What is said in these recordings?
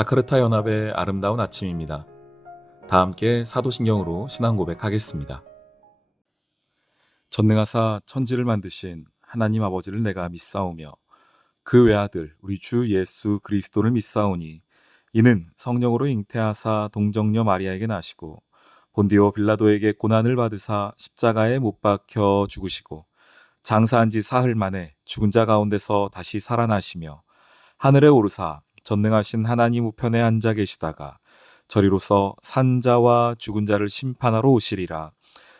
자카르타 연합의 아름다운 아침입니다. 다 함께 사도신경으로 신앙 고백하겠습니다. 전능하사 천지를 만드신 하나님 아버지를 내가 믿사오며 그 외아들 우리 주 예수 그리스도를 믿사오니 이는 성령으로 잉태하사 동정녀 마리아에게 나시고 본디오 빌라도에게 고난을 받으사 십자가에 못 박혀 죽으시고 장사한 지 사흘 만에 죽은 자 가운데서 다시 살아나시며 하늘에 오르사 전능하신 하나님 우편에 앉아 계시다가 저리로서 산자와 죽은 자를 심판하러 오시리라.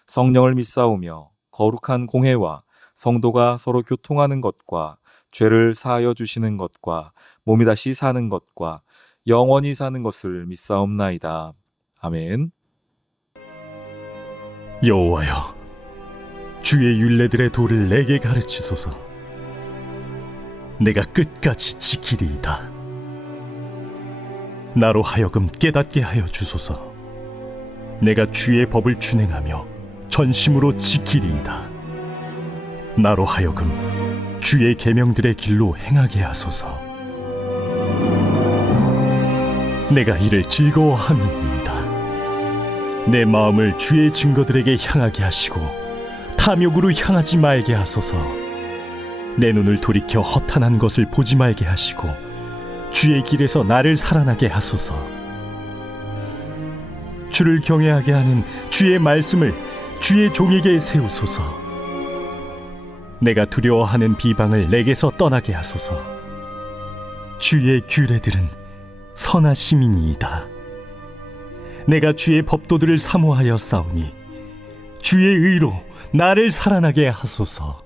성령을 믿사오며 거룩한 공회와 성도가 서로 교통하는 것과 죄를 사하여 주시는 것과 몸이 다시 사는 것과 영원히 사는 것을 믿사옵나이다. 아멘. 여호와여, 주의 율례들의 도를 내게 가르치소서. 내가 끝까지 지키리이다. 나로 하여금 깨닫게 하여 주소서. 내가 주의 법을 준행하며 전심으로 지키리이다. 나로 하여금 주의 계명들의 길로 행하게 하소서. 내가 이를 즐거워함이니이다. 내 마음을 주의 증거들에게 향하게 하시고 탐욕으로 향하지 말게 하소서. 내 눈을 돌이켜 허탄한 것을 보지 말게 하시고 주의 길에서 나를 살아나게 하소서. 주를 경외하게 하는 주의 말씀을 주의 종에게 세우소서. 내가 두려워하는 비방을 내게서 떠나게 하소서. 주의 규례들은 선하심이니이다. 내가 주의 법도들을 사모하여 싸우니 주의 의로 나를 살아나게 하소서.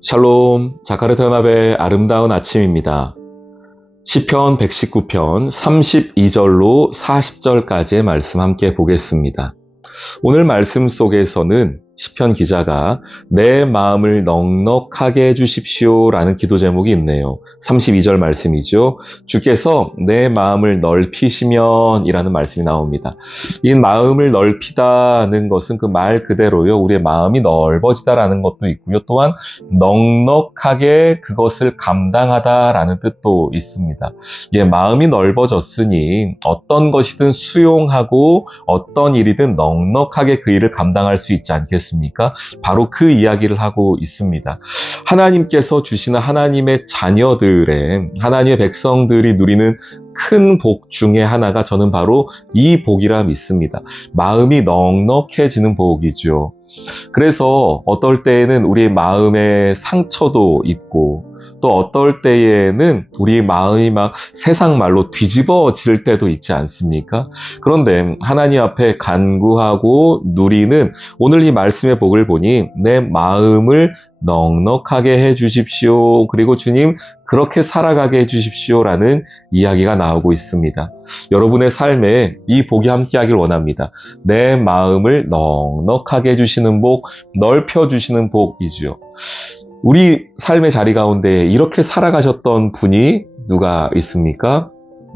샬롬, 자카르타 연합의 아름다운 아침입니다. 시편 119편 32절로 40절까지의 말씀 함께 보겠습니다. 오늘 말씀 속에서는 시편 기자가 내 마음을 넉넉하게 해주십시오 라는 기도 제목이 있네요. 32절 말씀이죠. 주께서 내 마음을 넓히시면 이라는 말씀이 나옵니다. 이 마음을 넓히다는 것은 그 말 그대로요. 우리의 마음이 넓어지다라는 것도 있고요. 또한 넉넉하게 그것을 감당하다라는 뜻도 있습니다. 예, 마음이 넓어졌으니 어떤 것이든 수용하고 어떤 일이든 넉넉하게 그 일을 감당할 수 있지 않겠습니까? 바로 그 이야기를 하고 있습니다. 하나님께서 주시는 하나님의 자녀들의, 하나님의 백성들이 누리는 큰 복 중에 하나가 저는 바로 이 복이라 믿습니다. 마음이 넉넉해지는 복이죠. 그래서 어떨 때에는 우리의 마음에 상처도 있고 또 어떨 때에는 우리 마음이 막 세상 말로 뒤집어질 때도 있지 않습니까? 그런데 하나님 앞에 간구하고 누리는 오늘 이 말씀의 복을 보니 내 마음을 넉넉하게 해주십시오. 그리고 주님 그렇게 살아가게 해주십시오라는 이야기가 나오고 있습니다. 여러분의 삶에 이 복이 함께하길 원합니다. 내 마음을 넉넉하게 해주시는 복, 넓혀주시는 복이죠. 우리 삶의 자리 가운데 이렇게 살아가셨던 분이 누가 있습니까?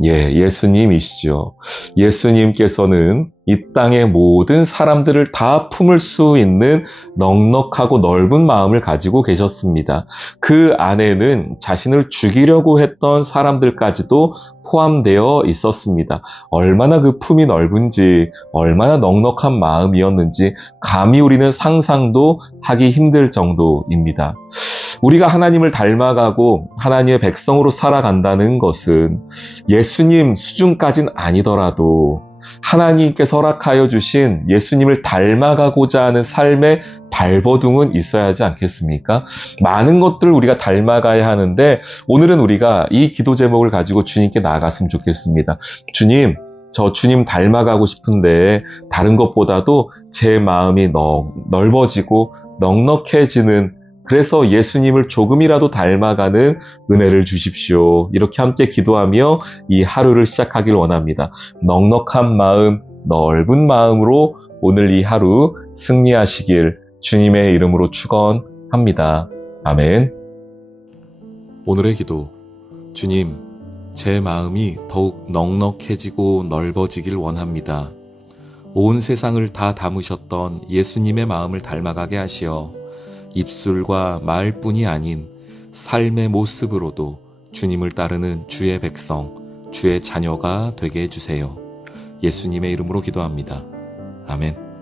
예, 예수님이시죠. 예수님께서는 이 땅의 모든 사람들을 다 품을 수 있는 넉넉하고 넓은 마음을 가지고 계셨습니다. 그 안에는 자신을 죽이려고 했던 사람들까지도 포함되어 있었습니다. 얼마나 그 품이 넓은지, 얼마나 넉넉한 마음이었는지 감히 우리는 상상도 하기 힘들 정도입니다. 우리가 하나님을 닮아가고 하나님의 백성으로 살아간다는 것은 예수님 수준까지는 아니더라도 하나님께서 허락하여 주신 예수님을 닮아가고자 하는 삶의 발버둥은 있어야 하지 않겠습니까? 많은 것들을 우리가 닮아가야 하는데 오늘은 우리가 이 기도 제목을 가지고 주님께 나아갔으면 좋겠습니다. 주님, 저 주님 닮아가고 싶은데 다른 것보다도 제 마음이 넓어지고 넉넉해지는, 그래서 예수님을 조금이라도 닮아가는 은혜를 주십시오. 이렇게 함께 기도하며 이 하루를 시작하길 원합니다. 넉넉한 마음, 넓은 마음으로 오늘 이 하루 승리하시길 주님의 이름으로 축원합니다. 아멘. 오늘의 기도. 주님, 제 마음이 더욱 넉넉해지고 넓어지길 원합니다. 온 세상을 다 담으셨던 예수님의 마음을 닮아가게 하시어 입술과 말뿐이 아닌 삶의 모습으로도 주님을 따르는 주의 백성, 주의 자녀가 되게 해주세요. 예수님의 이름으로 기도합니다. 아멘.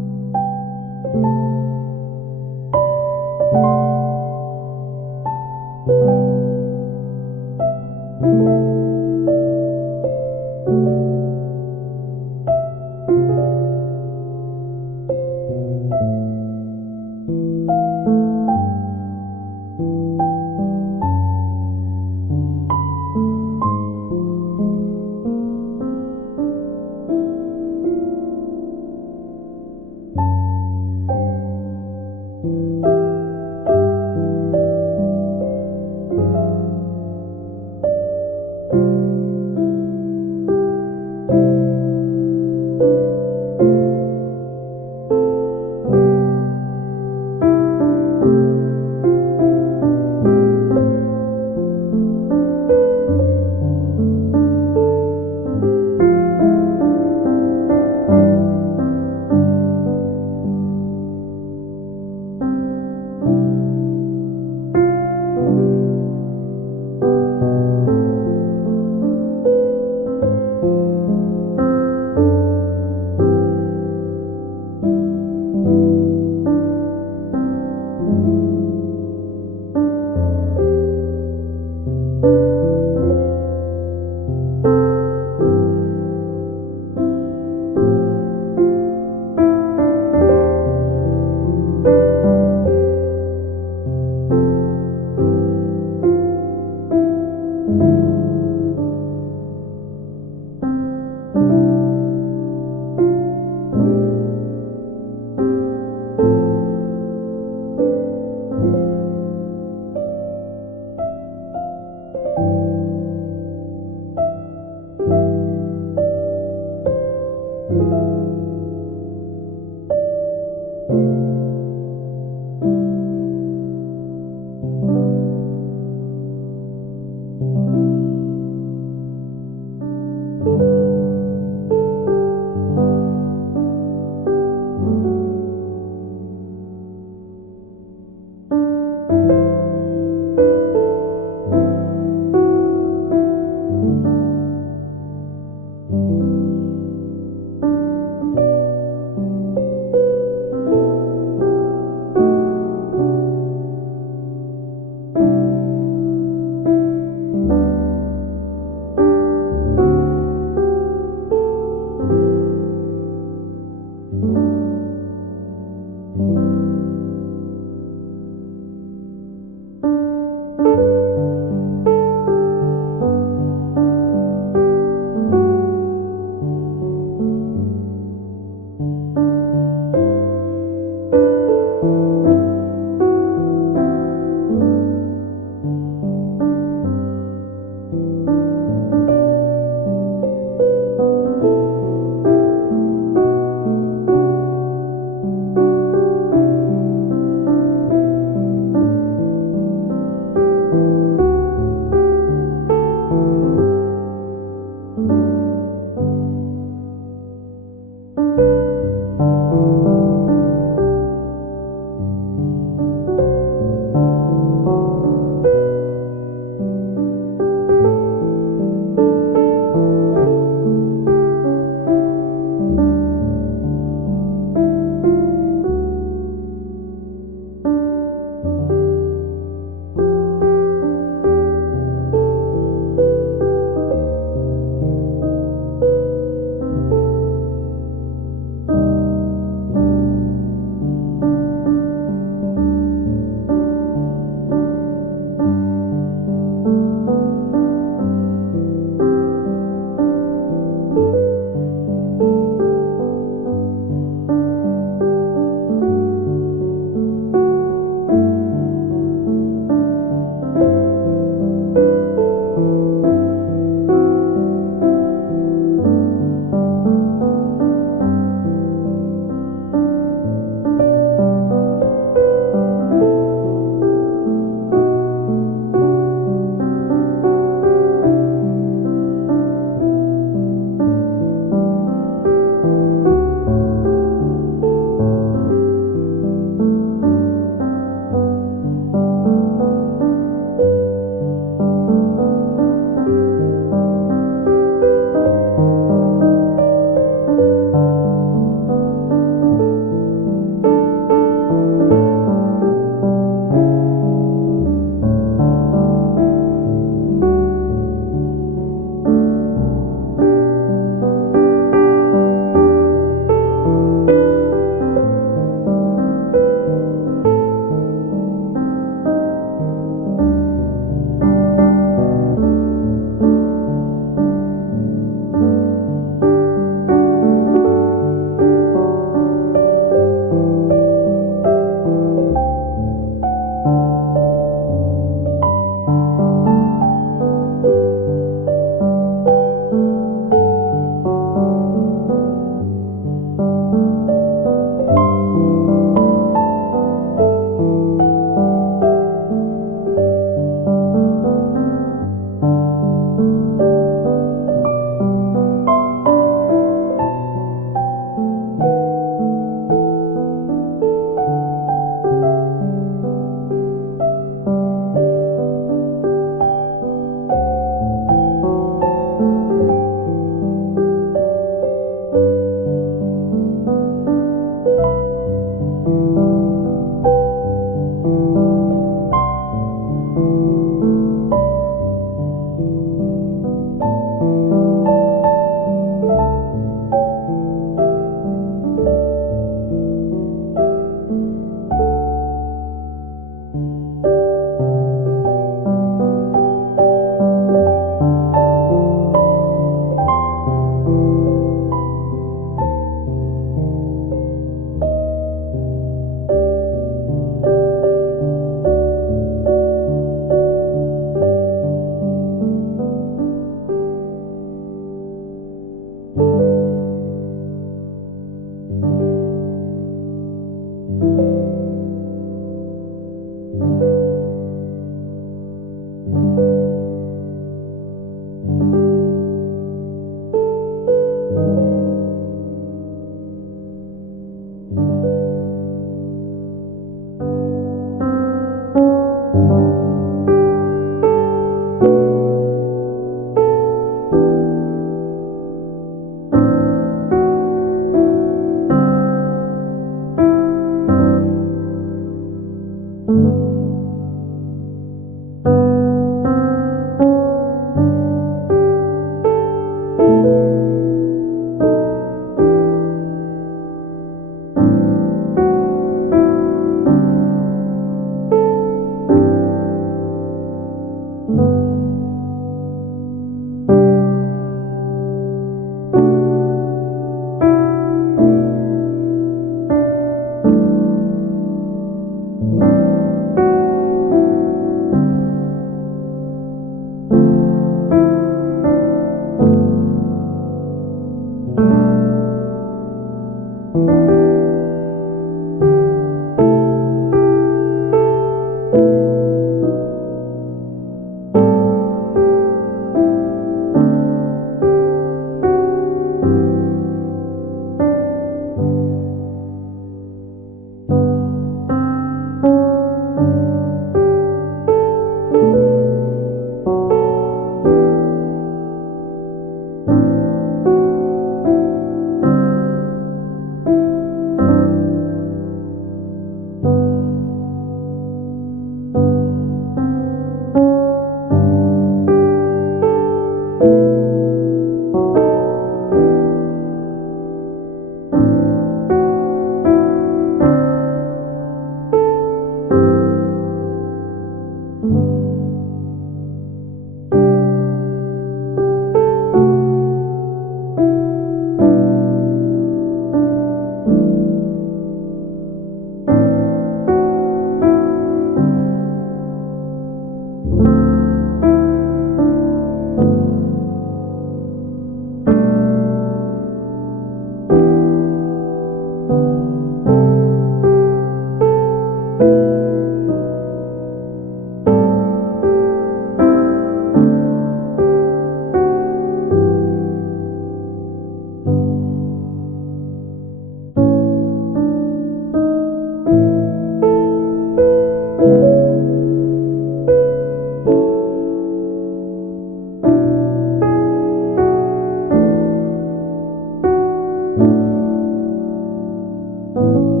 주세요.